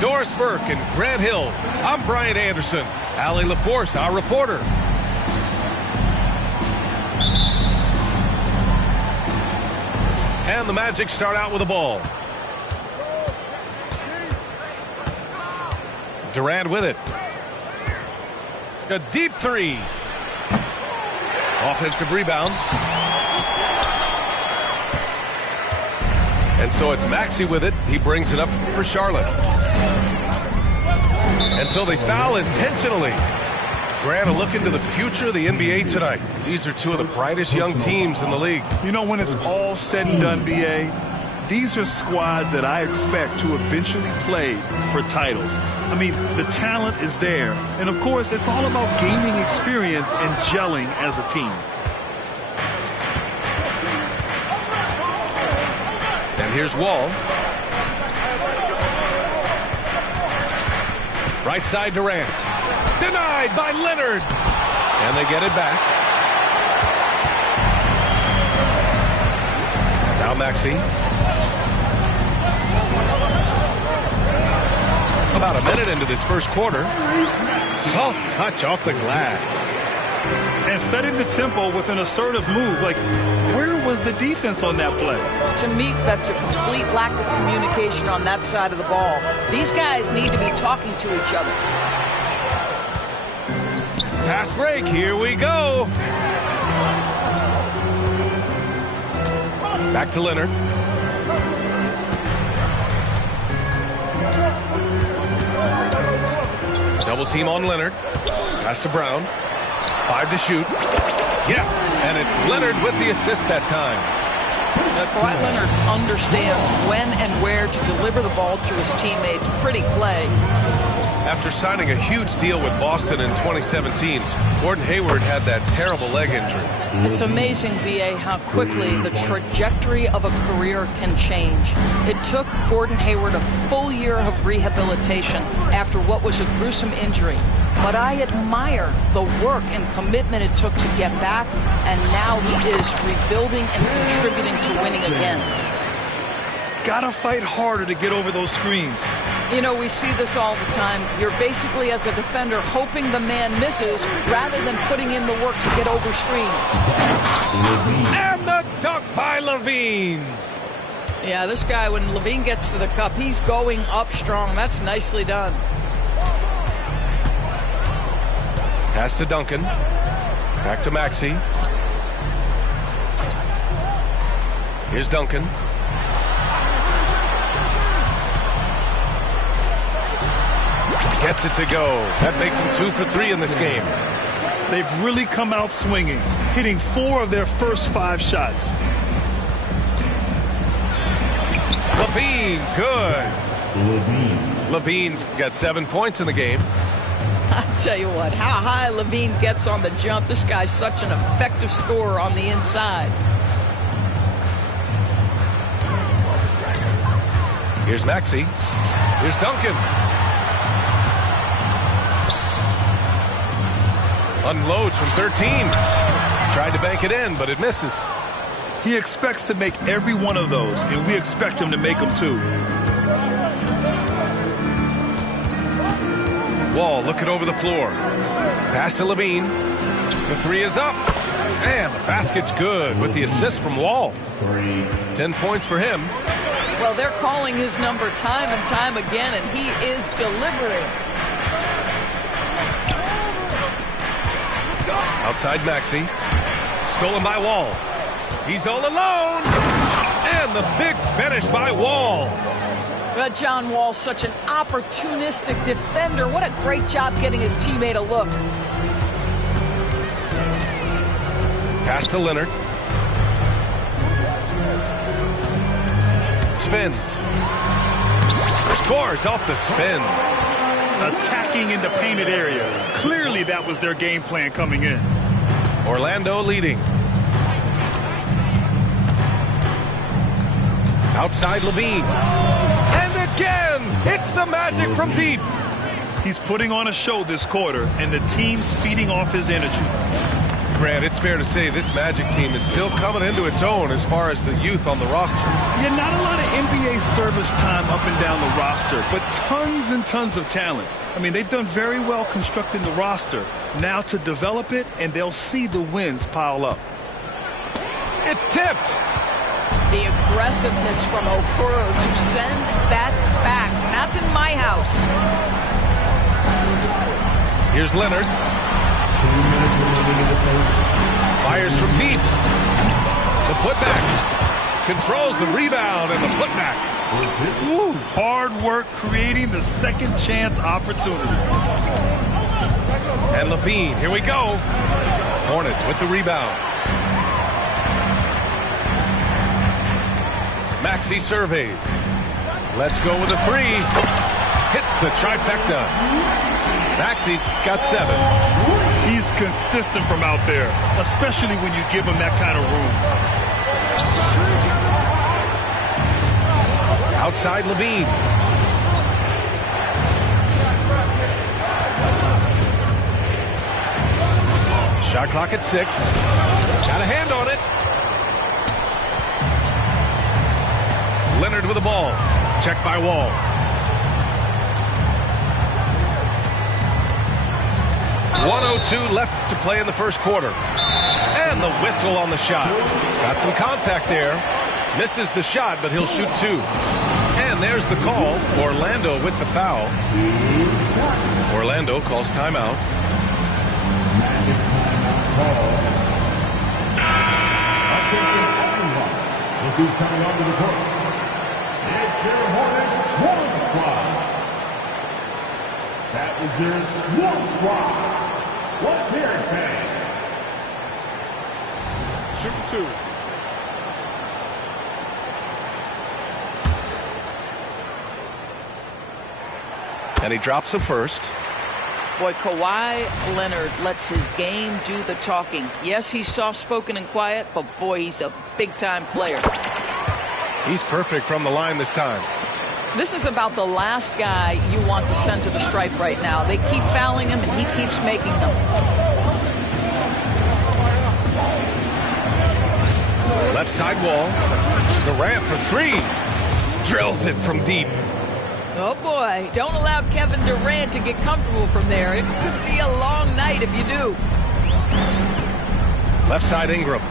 Doris Burke and Grant Hill. I'm Brian Anderson. Allie LaForce, our reporter. And the Magic start out with the ball. Durant with it. A deep three. Offensive rebound. And so it's Maxey with it. He brings it up for Charlotte. And so they foul intentionally. Grant, a look into the future of the NBA tonight. These are two of the brightest young teams in the league. You know, when it's all said and done, B.A., these are squads that I expect to eventually play for titles. I mean, the talent is there. And, of course, it's all about gaining experience and gelling as a team. And here's Wall. Right side Durant. Denied by Leonard. And they get it back. Now Maxey. About a minute into this first quarter. Soft touch off the glass. And setting the tempo with an assertive move. Like, where was the defense on that play? To me, that's a complete lack of communication on that side of the ball. These guys need to be talking to each other. Fast break. Here we go. Back to Leonard. Double team on Leonard. Pass to Brown. 5 to shoot. Yes, and it's Leonard with the assist that time. Kawhi Leonard understands when and where to deliver the ball to his teammates. Pretty play. After signing a huge deal with Boston in 2017, Gordon Hayward had that terrible leg injury. It's amazing, B.A., how quickly the trajectory of a career can change. It took Gordon Hayward a full year of rehabilitation after what was a gruesome injury. But I admire the work and commitment it took to get back, and now he is rebuilding and contributing to winning again. Gotta fight harder to get over those screens. You know, we see this all the time. You're basically, as a defender, hoping the man misses rather than putting in the work to get over screens. And the dunk by LaVine. Yeah, this guy, when LaVine gets to the cup, he's going up strong. That's nicely done. Pass to Duncan. Back to Maxey. Here's Duncan. Gets it to go. That makes him 2 for 3 in this game. They've really come out swinging, hitting 4 of their first 5 shots. LaVine, good. LaVine's got 7 points in the game. I'll tell you what, how high LaVine gets on the jump. This guy's such an effective scorer on the inside. Here's Maxey. Here's Duncan. Unloads from 13. Tried to bank it in, but it misses. He expects to make every one of those, and we expect him to make them too. Wall looking over the floor. Pass to LaVine. The 3 is up. And the basket's good with the assist from Wall. 10 points for him. Well, they're calling his number time and time again, and he is delivering. Outside Maxey. Stolen by Wall. He's all alone. And the big finish by Wall. But John Wall's such an opportunistic defender. What a great job getting his teammate a look. Pass to Leonard. Spins. Scores off the spin. Attacking in the painted area. Clearly that was their game plan coming in. Orlando leading. Outside LaVine. And again, it's the Magic from deep. He's putting on a show this quarter, and the team's feeding off his energy. Grant, it's fair to say this Magic team is still coming into its own as far as the youth on the roster. Yeah, not a lot of NBA service time up and down the roster, but tons and tons of talent. I mean, they've done very well constructing the roster. Now to develop it, and they'll see the wins pile up. It's tipped. The aggressiveness from Okoro to send that back. Not in my house. Here's Leonard. Fires from deep. The putback. Controls the rebound and the putback. Woo, hard work creating the second chance opportunity. And LaVine, here we go. Hornets with the rebound. Maxey surveys. Let's go with a three. Hits the trifecta. Maxey's got 7. He's consistent from out there, especially when you give him that kind of room. Outside LaVine. Shot clock at 6. Got a hand on it. Leonard with the ball. Checked by Wall. .102 left to play in the first quarter. And the whistle on the shot. Got some contact there. Misses the shot, but he'll shoot 2. And there's the call. Orlando with the foul. Orlando calls timeout. Who's coming onto the court? It's your Hornets Swarm Squad. That is your Swarm Squad. Let's hear it, fans. Shoot 2. And he drops a first. Boy, Kawhi Leonard lets his game do the talking. Yes, he's soft-spoken and quiet, but boy, he's a big-time player. He's perfect from the line this time. This is about the last guy you want to send to the stripe right now. They keep fouling him, and he keeps making them. Left side Wall. Durant for 3. Drills it from deep. Oh, boy. Don't allow Kevin Durant to get comfortable from there. It could be a long night if you do. Left side Ingram.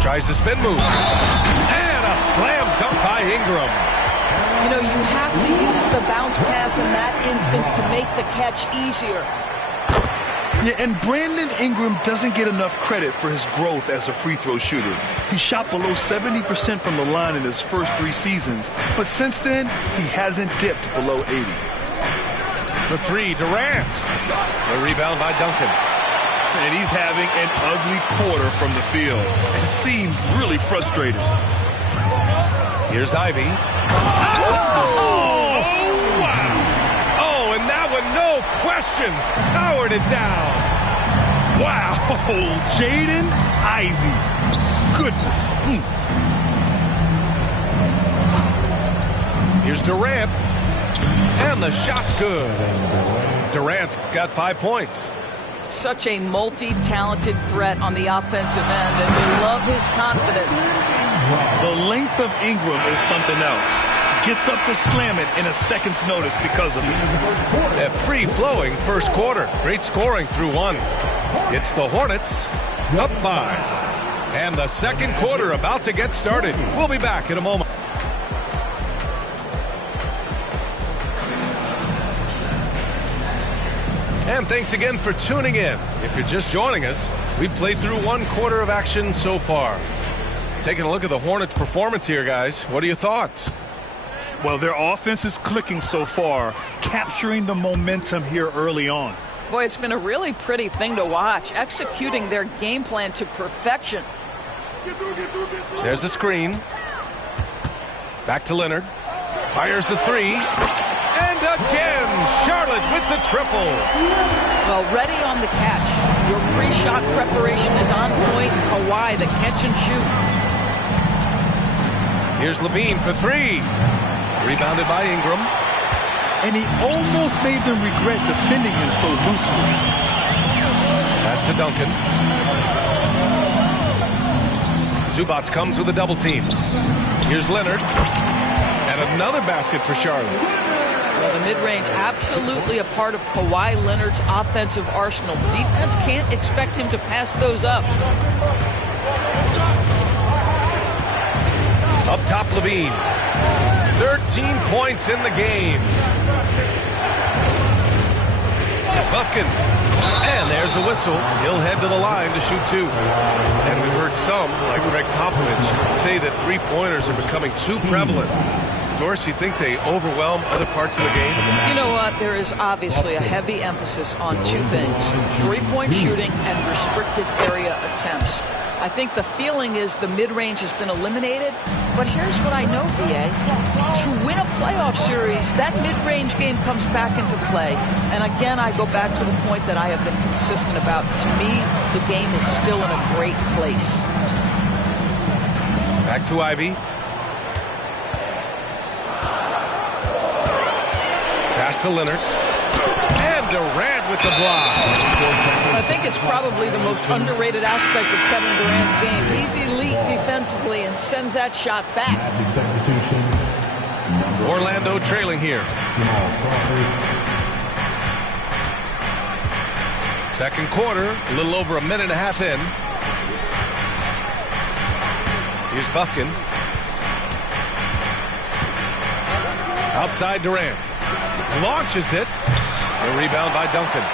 Tries the spin move. And a slam dunk by Ingram. You know, you have to use the bounce pass in that instance to make the catch easier. Yeah, and Brandon Ingram doesn't get enough credit for his growth as a free throw shooter. He shot below 70% from the line in his first 3 seasons, but since then, he hasn't dipped below 80. The 3, Durant. The rebound by Duncan. And he's having an ugly quarter from the field and seems really frustrated. Here's Ivy. And that one, no question, powered it down. Wow, Jaden Ivey. Goodness. Here's Durant. And the shot's good. Durant's got 5 points. Such a multi-talented threat on the offensive end, and we love his confidence. The length of Ingram is something else. Gets up to slam it in a second's notice because of it. A free-flowing first quarter. Great scoring through 1. It's the Hornets up 5. And the second quarter about to get started. We'll be back in a moment. And thanks again for tuning in. If you're just joining us, we've played through 1 quarter of action so far. Taking a look at the Hornets' performance here, guys. What are your thoughts? Well, their offense is clicking so far, capturing the momentum here early on. Boy, it's been a really pretty thing to watch, executing their game plan to perfection. There's a screen. Back to Leonard. Fires the 3. And again, Charlotte with the triple. Well, ready on the catch. Your pre-shot preparation is on point. Kawhi, the catch and shoot. Here's LaVine for 3. Rebounded by Ingram. And he almost made them regret defending him so loosely. Pass Pass to Duncan. Zubac comes with a double team. Here's Leonard. And another basket for Charlotte. Well, the mid-range absolutely a part of Kawhi Leonard's offensive arsenal. Defense can't expect him to pass those up. Up top, Levine. 13 points in the game. Buffkin. And there's a whistle. He'll head to the line to shoot 2. And we've heard some, like Greg Popovich, say that three-pointers are becoming too prevalent. Doris, you think they overwhelm other parts of the game? You know what? There is obviously a heavy emphasis on 2 things. Three-point shooting and restricted area attempts. I think the feeling is the mid-range has been eliminated, but here's what I know, BA. To win a playoff series, that mid-range game comes back into play. And again, I go back to the point that I have been consistent about. To me, the game is still in a great place. Back to Ivy. Pass to Leonard. And Durant with the block. I think it's probably the most underrated aspect of Kevin Durant's game. He's elite defensively and sends that shot back. Orlando trailing here. Second quarter, a little over a minute and a half in. Here's Buffkin. Outside Durant. Launches it. A rebound by Duncan.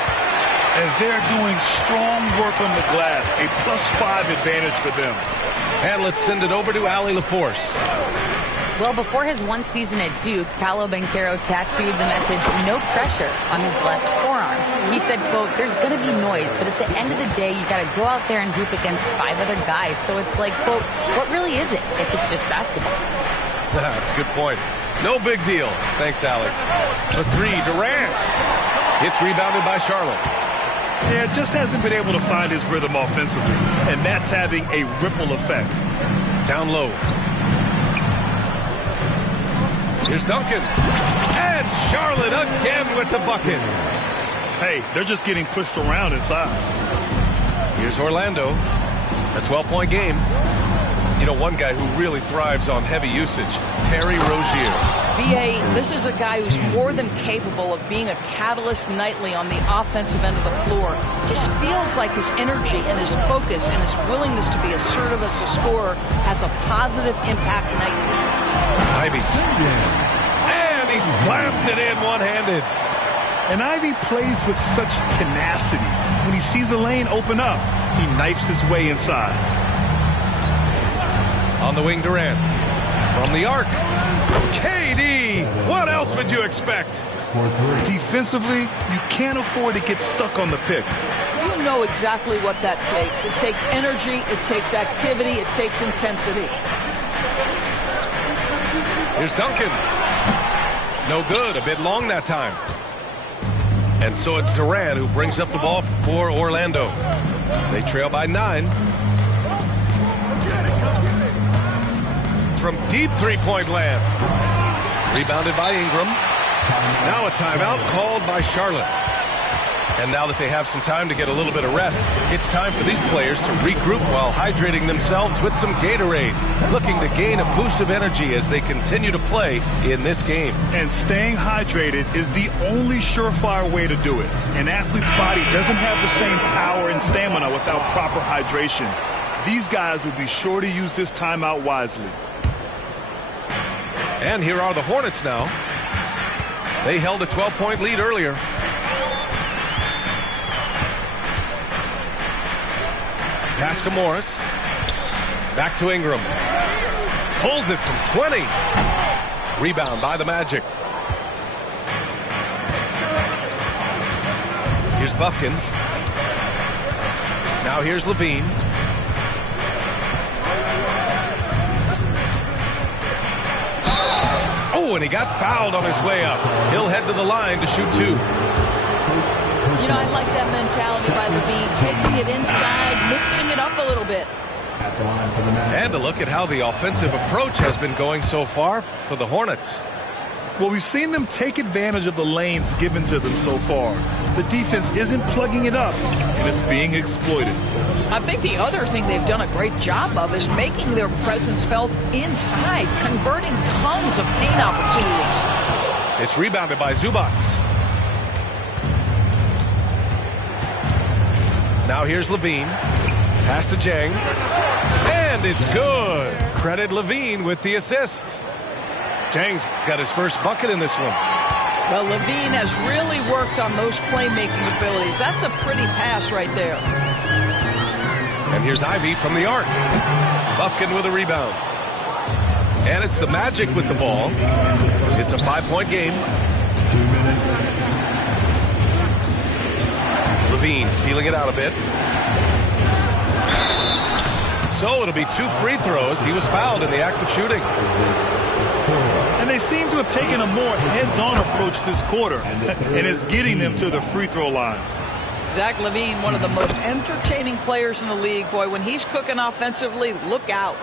And they're doing strong work on the glass. A +5 advantage for them. And let's send it over to Allie LaForce. Well, before his one season at Duke, Paolo Banchero tattooed the message, "No pressure," on his left forearm. He said, quote, "There's going to be noise, but at the end of the day, you got to go out there and hoop against 5 other guys. So it's like, quote, what really is it if it's just basketball?" That's a good point. No big deal. Thanks, Alec. The 3, Durant. It's rebounded by Charlotte. Yeah, just hasn't been able to find his rhythm offensively, and that's having a ripple effect. Down low. Here's Duncan. And Charlotte again with the bucket. Hey, they're just getting pushed around inside. Here's Orlando. A 12-point game. You know, one guy who really thrives on heavy usage, Terry Rozier. BA, this is a guy who's more than capable of being a catalyst nightly on the offensive end of the floor. Just feels like his energy and his focus and his willingness to be assertive as a scorer has a positive impact nightly. Ivy. And he slams it in one-handed. And Ivy plays with such tenacity. When he sees a lane open up, he knifes his way inside. On the wing, Durant. From the arc. KD! What else would you expect? Defensively, you can't afford to get stuck on the pick. You know exactly what that takes. It takes energy, it takes activity, it takes intensity. Here's Duncan. No good. A bit long that time. And so it's Durant who brings up the ball for Orlando. They trail by 9. From deep three-point land. Rebounded by Ingram. Now a timeout called by Charlotte. And now that they have some time to get a little bit of rest, it's time for these players to regroup while hydrating themselves with some Gatorade, looking to gain a boost of energy as they continue to play in this game. And staying hydrated is the only surefire way to do it. An athlete's body doesn't have the same power and stamina without proper hydration. These guys will be sure to use this timeout wisely. And here are the Hornets now. They held a 12-point lead earlier. Pass to Morris. Back to Ingram. Pulls it from 20. Rebound by the Magic. Here's Buffkin. Now here's Levine. Oh, and he got fouled on his way up. He'll head to the line to shoot 2. You know, I like that mentality by Levine, taking it inside, mixing it up a little bit. And to look at how the offensive approach has been going so far for the Hornets. Well, we've seen them take advantage of the lanes given to them so far. The defense isn't plugging it up, and it's being exploited. I think the other thing they've done a great job of is making their presence felt inside, converting tons of paint opportunities. It's rebounded by Zubac. Now here's Levine. Pass to Jang. And it's good. Credit Levine with the assist. Jang's got his first bucket in this one. Well, Levine has really worked on those playmaking abilities. That's a pretty pass right there. And here's Ivy from the arc. Bufkin with a rebound. And it's the Magic with the ball. It's a 5-point game. 2 minutes. Levine feeling it out a bit. So it'll be 2 free throws. He was fouled in the act of shooting. And they seem to have taken a more heads-on approach this quarter, and it's getting them to the free throw line. Zach LaVine, one of the most entertaining players in the league. Boy, when he's cooking offensively, look out.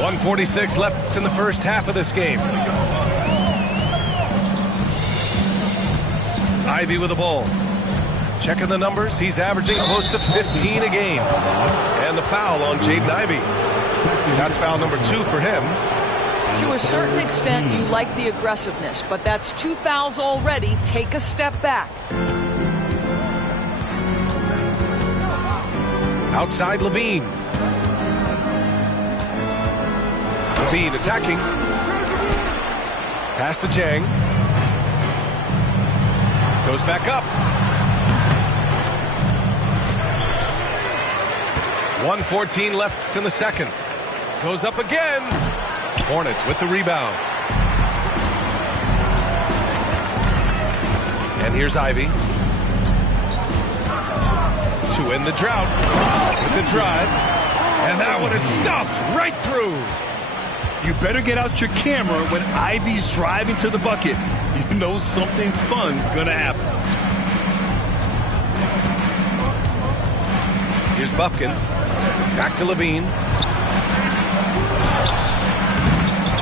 .146 left in the first half of this game. Ivy with the ball. Checking the numbers, he's averaging close to 15 a game. And the foul on Jaden Ivey. That's foul number 2 for him. To a certain extent, you like the aggressiveness, but that's 2 fouls already. Take a step back. Outside Levine. Levine attacking. Pass to Jang. Goes back up. 1:14 left in the second. Goes up again. Hornets with the rebound. And here's Ivy. To end the drought. With the drive. And that one is stuffed right through. You better get out your camera when Ivy's driving to the bucket. You know something fun's gonna happen. Here's Bufkin. Back to Levine.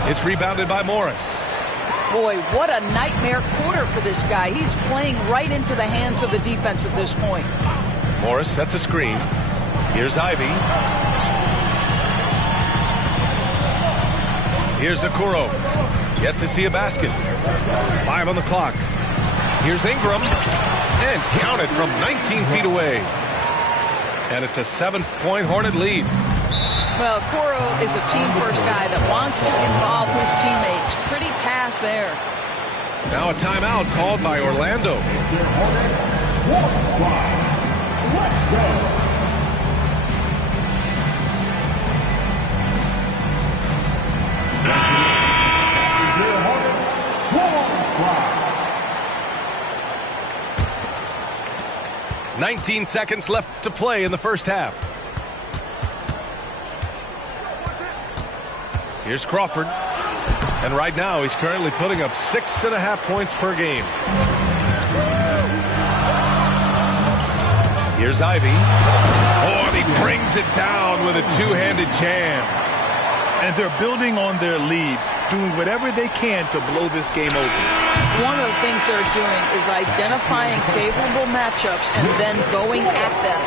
It's rebounded by Morris. Boy, what a nightmare quarter for this guy. He's playing right into the hands of the defense at this point. Morris sets a screen. Here's Ivy. Here's Okoro. Yet to see a basket. 5 on the clock. Here's Ingram. And counted from 19 feet away. And it's a 7-point Hornet lead. Well, Okoro is a team-first guy that wants to involve his teammates. Pretty pass there. Now a timeout called by Orlando. Let's go. Hornets, 19 seconds left to play in the first half. Here's Crawford. And right now he's currently putting up 6.5 points per game. Here's Ivy. Oh, and he brings it down with a two-handed jam. And they're building on their lead, doing whatever they can to blow this game open. One of the things they're doing is identifying favorable matchups and then going at them.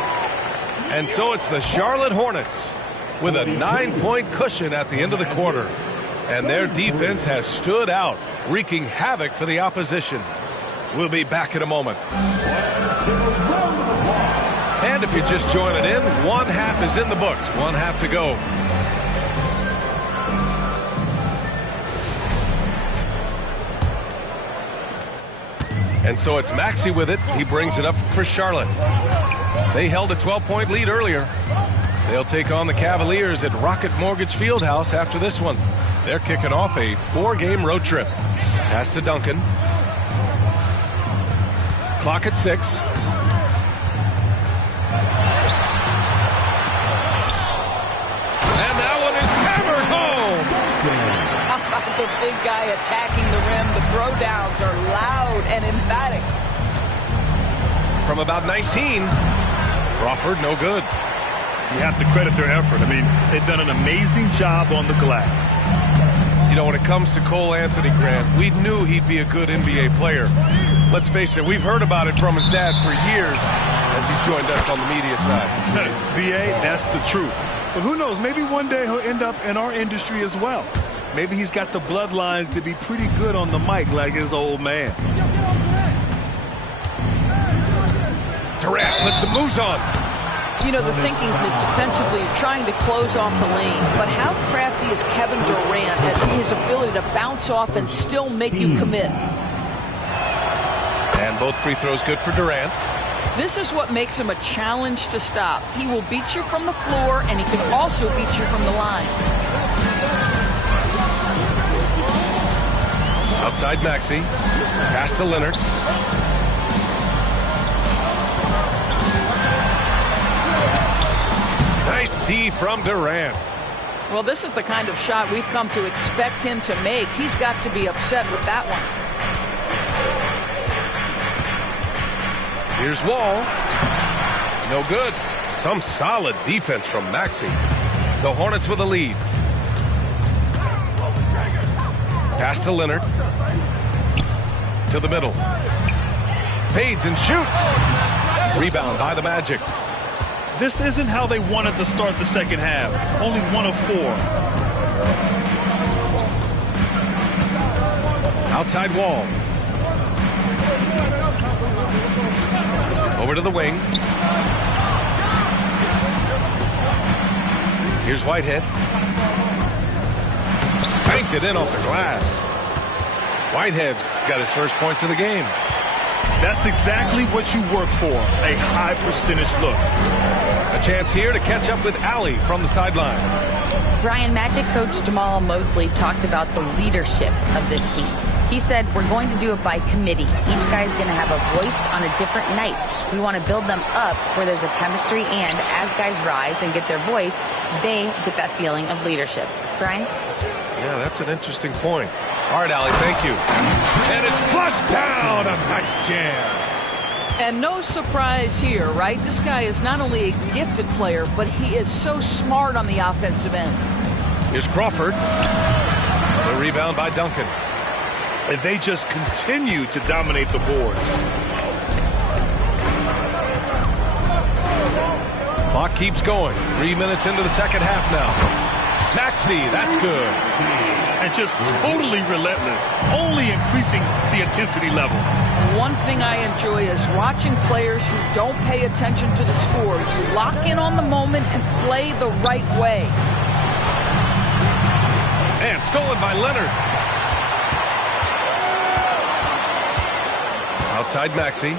And so it's the Charlotte Hornets with a 9-point cushion at the end of the quarter. And their defense has stood out, wreaking havoc for the opposition. We'll be back in a moment. And if you're just joining in, one half is in the books, one half to go. And so it's Maxey with it. He brings it up for Charlotte. They held a 12-point lead earlier. They'll take on the Cavaliers at Rocket Mortgage Fieldhouse after this one. They're kicking off a 4-game road trip. Pass to Duncan. Clock at 6. And that one is hammered home. How about the big guy attacking the rim? The throwdowns are loud and emphatic. From about 19, Crawford no good. You have to credit their effort. I mean, they've done an amazing job on the glass. You know, when it comes to Cole Anthony, Grant, we knew he'd be a good NBA player. Let's face it, we've heard about it from his dad for years as he's joined us on the media side. B.A., that's the truth. But who knows, maybe one day he'll end up in our industry as well. Maybe he's got the bloodlines to be pretty good on the mic like his old man. Durant puts the moves on. You know, the thinking is defensively trying to close off the lane. But how crafty is Kevin Durant at his ability to bounce off and still make you commit? And both free throws good for Durant. This is what makes him a challenge to stop. He will beat you from the floor, and he can also beat you from the line. Outside Maxey. Pass to Leonard. Nice D from Durant. Well, this is the kind of shot we've come to expect him to make. He's got to be upset with that one. Here's Wall. No good. Some solid defense from Maxey. The Hornets with a lead. Pass to Leonard. To the middle. Fades and shoots. Rebound by the Magic. This isn't how they wanted to start the second half. Only 1 of 4. Outside Wall. Over to the wing. Here's Whitehead. Banked it in off the glass. Whitehead's got his first points of the game. That's exactly what you work for, a high percentage look. A chance here to catch up with Allie from the sideline. Brian, Magic coach Jamal Mosley talked about the leadership of this team. He said, we're going to do it by committee. Each guy's going to have a voice on a different night. We want to build them up where there's a chemistry, and as guys rise and get their voice, they get that feeling of leadership. Brian? Yeah, that's an interesting point. All right, Allie, thank you. And it's flushed down. A nice jam. And no surprise here, right? This guy is not only a gifted player, but he is so smart on the offensive end. Here's Crawford. The rebound by Duncan. And they just continue to dominate the boards. Clock keeps going. 3 minutes into the second half now. Maxey, that's good. And just totally relentless, only increasing the intensity level. One thing I enjoy is watching players who don't pay attention to the score. You lock in on the moment and play the right way. And stolen by Leonard. Outside Maxey.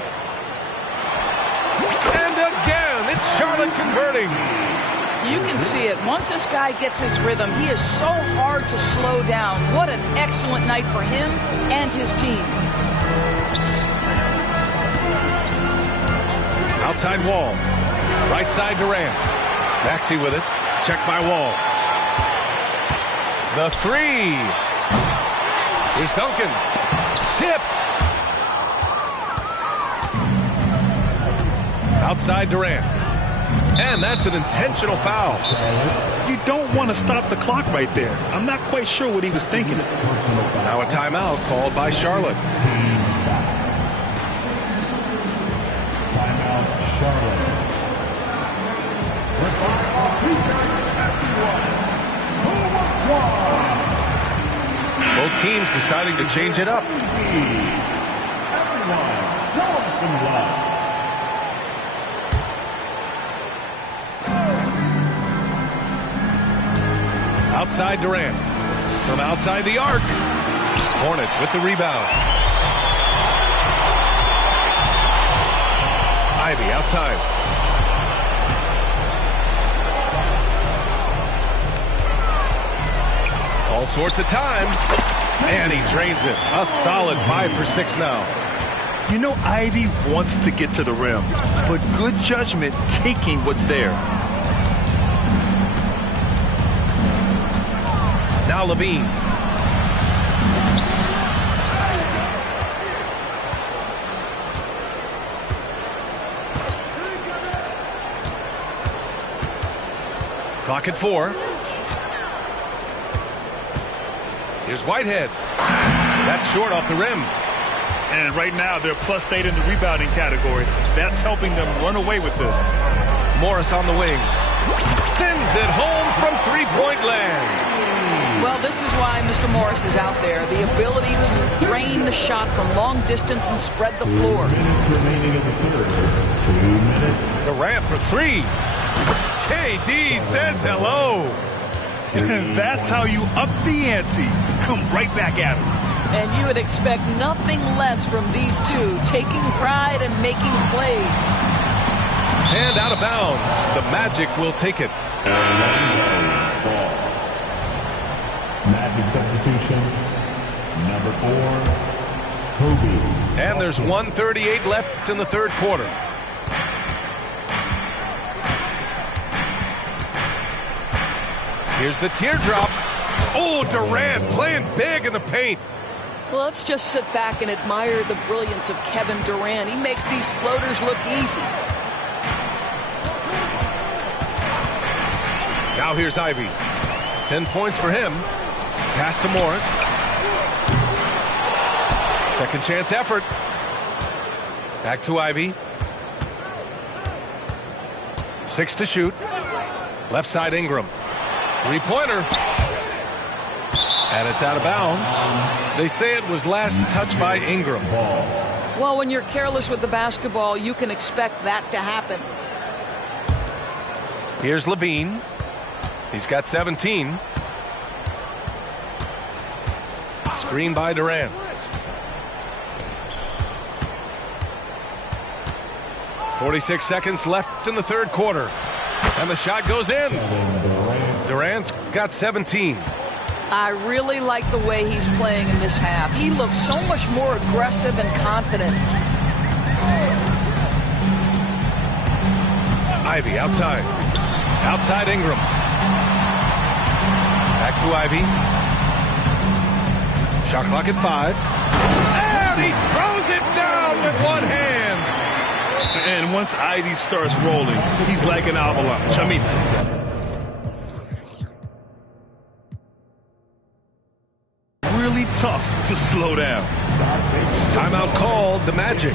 And again, it's Charlotte converting. You can see it. Once this guy gets his rhythm, he is so hard to slow down. What an excellent night for him and his team. Outside Wall. Right side Durant. Maxey with it. Checked by Wall. The three. Here's Duncan. Tipped. Outside Durant. And that's an intentional foul. You don't want to stop the clock right there. I'm not quite sure what he was thinking. Now a timeout called by Charlotte. Timeout, Charlotte. Both teams deciding to change it up. Everyone, show us some love. Outside Durant. From outside the arc. Hornets with the rebound. Ivy outside. All sorts of time. And he drains it. A solid 5 for 6 now. You know, Ivy wants to get to the rim, but good judgment taking what's there. Now Levine. Clock at 4. Here's Whitehead. That's short off the rim. And right now, they're +8 in the rebounding category. That's helping them run away with this. Morris on the wing. Sends it home from three-point land. Well, this is why Mr. Morris is out there. The ability to drain the shot from long distance and spread the floor. 2 minutes remaining in the third. 2 minutes. Durant for 3. KD says hello. That's how you up the ante. Come right back at him. And you would expect nothing less from these two, taking pride and making plays. And out of bounds. The Magic will take it. Magic substitution. Number 4, Kobe. And there's 1:38 left in the third quarter. Here's the teardrop. Oh, Durant playing big in the paint. Well, let's just sit back and admire the brilliance of Kevin Durant. He makes these floaters look easy. Now here's Ivy. 10 points for him. Pass to Morris. Second chance effort. Back to Ivy. 6 to shoot. Left side Ingram. Three-pointer. And it's out of bounds. They say it was last touched by Ingram. Well, when you're careless with the basketball, you can expect that to happen. Here's Levine. He's got 17. Screen by Durant. .46 seconds left in the third quarter. And the shot goes in. Durant's got 17. I really like the way he's playing in this half. He looks so much more aggressive and confident. Ivy outside. Outside Ingram. Back to Ivy. Shot clock at 5. And he throws it down with one hand. And once Ivy starts rolling, he's like an avalanche. I mean, really tough to slow down. Timeout called, the Magic.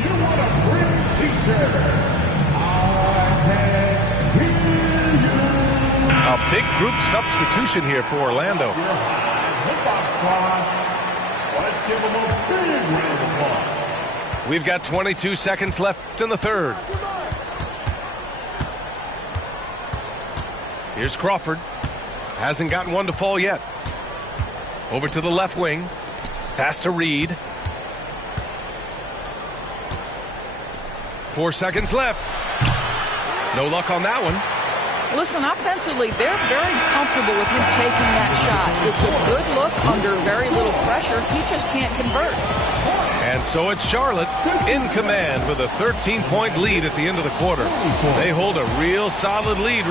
A big group substitution here for Orlando. Let's give them a big round of applause. We've got 22 seconds left in the third. Here's Crawford. Hasn't gotten one to fall yet. Over to the left wing. Pass to Reed. 4 seconds left. No luck on that one. Listen, offensively, they're very comfortable with him taking that shot. It's a good look under very little pressure. He just can't convert. And so it's Charlotte in command with a 13-point lead at the end of the quarter. They hold a real solid lead.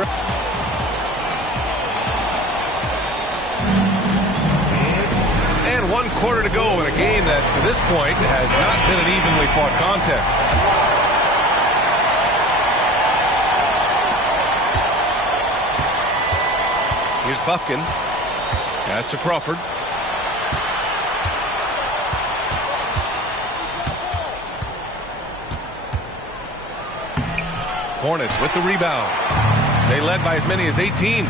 And 1 quarter to go in a game that, to this point, has not been an evenly fought contest. Here's Buffkin. Pass to Crawford. Hornets with the rebound. They led by as many as 18.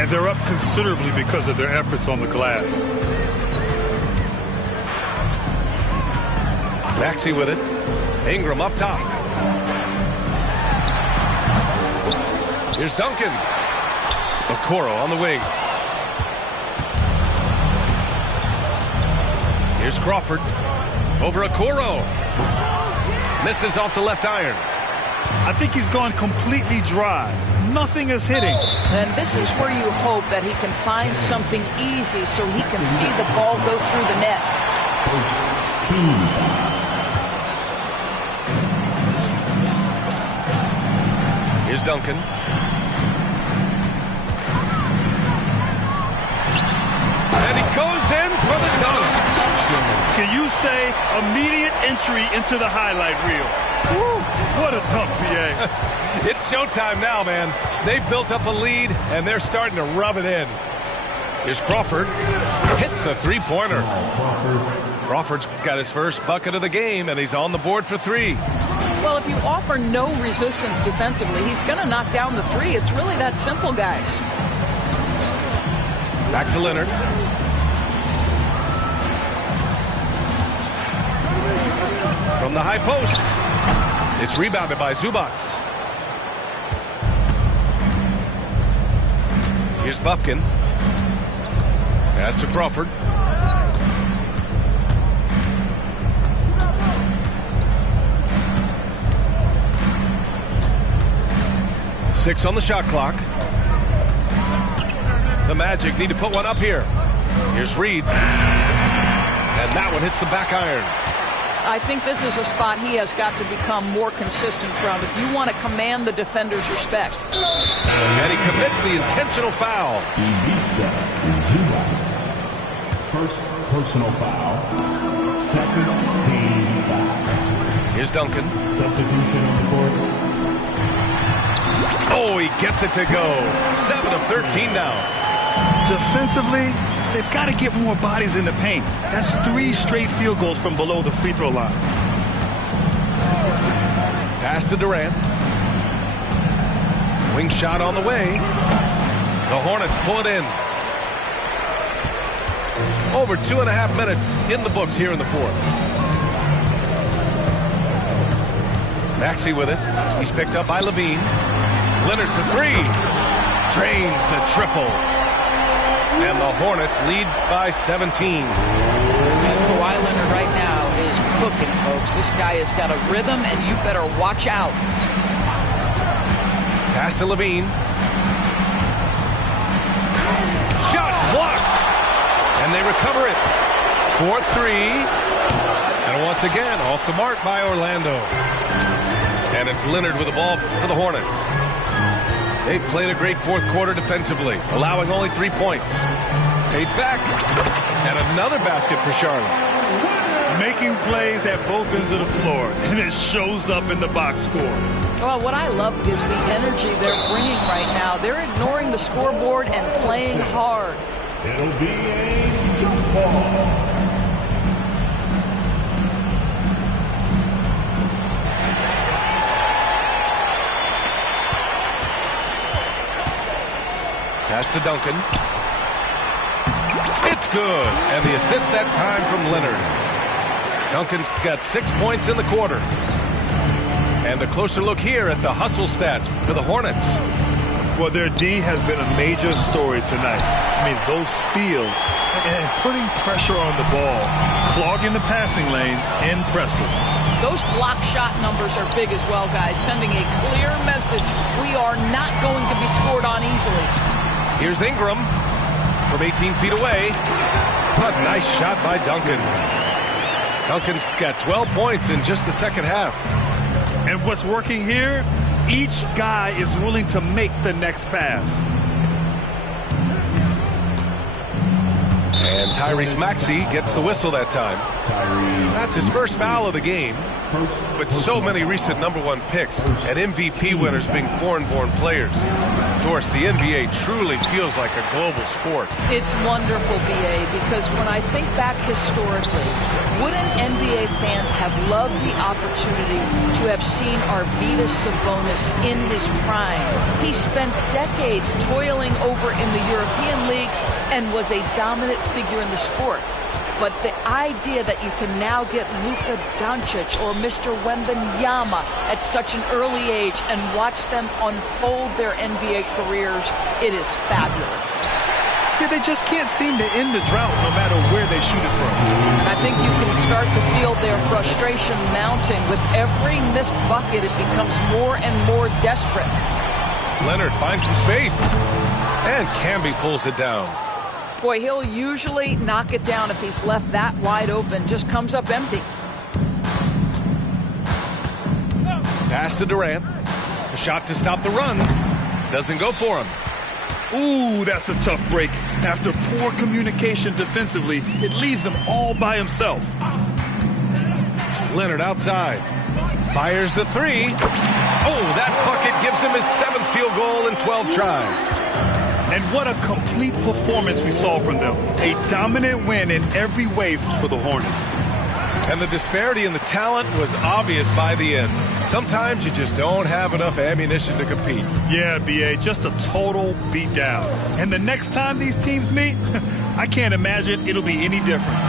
And they're up considerably because of their efforts on the glass. Maxey with it. Ingram up top. Here's Duncan. Okoro on the wing. Here's Crawford. Over Okoro. Misses off the left iron. I think he's gone completely dry. Nothing is hitting. And this is where you hope that he can find something easy so he can see the ball go through the net. Here's Duncan. And he goes in for the dunk. Can you say immediate entry into the highlight reel? Woo. What a tough BA. It's showtime now, man. They've built up a lead, and they're starting to rub it in. Here's Crawford. Hits the three-pointer. Crawford's got his first bucket of the game, and he's on the board for 3. Well, if you offer no resistance defensively, he's going to knock down the 3. It's really that simple, guys. Back to Leonard. From the high post. It's rebounded by Zubac. Here's Bufkin. Pass to Crawford. Six on the shot clock. The Magic need to put one up here. Here's Reed. And that one hits the back iron. I think this is a spot he has got to become more consistent from if you want to command the defender's respect. And he commits the intentional foul. He beats up Zubac. First personal foul. Second team foul. Here's Duncan. Substitution on the court. Oh, he gets it to go. 7 of 13 now. Defensively, they've got to get more bodies in the paint. That's 3 straight field goals from below the free throw line. Pass to Durant. Wing shot on the way. The Hornets pull it in. Over 2.5 minutes in the books here in the fourth. Maxey with it. He's picked up by Levine. Leonard for 3. Drains the triple. And the Hornets lead by 17. Kawhi Leonard right now is cooking, folks. This guy has got a rhythm, and you better watch out. Pass to Levine. Shots blocked. And they recover it. 4-3. And once again, off the mark by Orlando. And it's Leonard with the ball for the Hornets. They've played a great fourth quarter defensively, allowing only 3 points. Fades back. And another basket for Charlotte. Making plays at both ends of the floor, and it shows up in the box score. Well, what I love is the energy they're bringing right now. They're ignoring the scoreboard and playing hard. It'll be a jump ball. Pass to Duncan. It's good. And the assist that time from Leonard. Duncan's got 6 points in the quarter. And a closer look here at the hustle stats for the Hornets. Well, their D has been a major story tonight. I mean, those steals and putting pressure on the ball, clogging the passing lanes, impressive. Those block shot numbers are big as well, guys, sending a clear message. We are not going to be scored on easily. Here's Ingram from 18 feet away. A nice shot by Duncan. Duncan's got 12 points in just the second half. And what's working here, each guy is willing to make the next pass. And Tyrese Maxey gets the whistle that time. That's his first foul of the game. With so many recent #1 picks and MVP winners being foreign-born players, Doris, the NBA truly feels like a global sport. It's wonderful, BA, because when I think back historically, wouldn't NBA fans have loved the opportunity to have seen Arvydas Sabonis in his prime? He spent decades toiling over in the European leagues and was a dominant figure in the sport. But the idea that you can now get Luka Doncic or Mr. Wembanyama at such an early age and watch them unfold their NBA careers, it is fabulous. Yeah, they just can't seem to end the drought no matter where they shoot it from. I think you can start to feel their frustration mounting. With every missed bucket, it becomes more and more desperate. Leonard finds some space, and Camby pulls it down. Boy, he'll usually knock it down if he's left that wide open. Just comes up empty. Pass to Durant. A shot to stop the run. Doesn't go for him. Ooh, that's a tough break. After poor communication defensively, it leaves him all by himself. Leonard outside. Fires the three. Oh, that bucket gives him his 7th field goal in 12 tries. And what a complete performance we saw from them. A dominant win in every way for the Hornets. And the disparity in the talent was obvious by the end. Sometimes you just don't have enough ammunition to compete. Yeah, B.A., just a total beatdown. And the next time these teams meet, I can't imagine it'll be any different.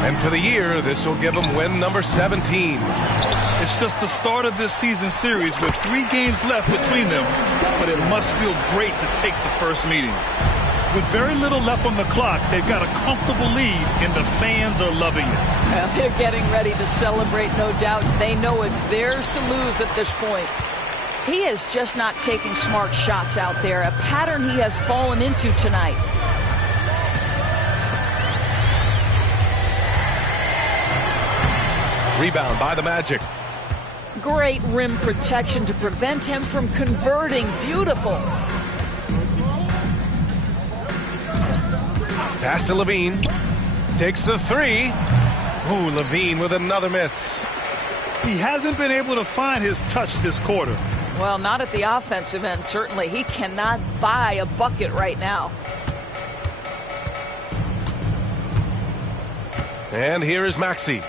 And for the year, this will give them win number 17. It's just the start of this season series with 3 games left between them, but it must feel great to take the first meeting. With very little left on the clock, they've got a comfortable lead, and the fans are loving it. Well, they're getting ready to celebrate, no doubt. They know it's theirs to lose at this point. He is just not taking smart shots out there, a pattern he has fallen into tonight. Rebound by the Magic. Great rim protection to prevent him from converting. Beautiful. Pass to Levine. Takes the three. Ooh, Levine with another miss. He hasn't been able to find his touch this quarter. Well, not at the offensive end, certainly. He cannot buy a bucket right now. And here is Maxey.